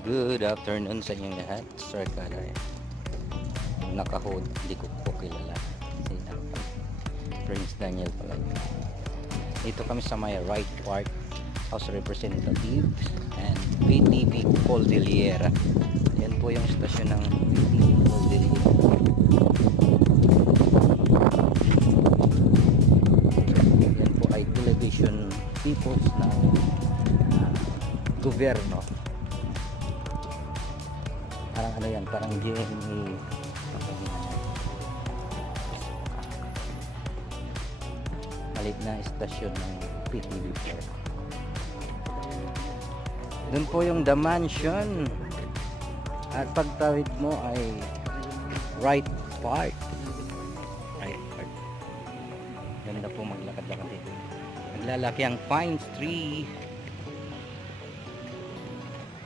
Good afternoon sa inyong lahat. Sir Karay. Nakahood, hindi ko po kilala. Si Prince Daniel pala yun. Dito kami sa may Right Park House of Representatives and PTV Cordillera. Yan po yung stasyon ng PTV Cordillera. Yan po ay television peoples ng gobyerno. Parang ano yan, parang GMA. Malit na istasyon ng PTV po. Doon po yung The Mansion. At pagtawid mo ay Right Park. Right Park. Ganda po maglakad-lakad dito. Naglalaki ang pine tree.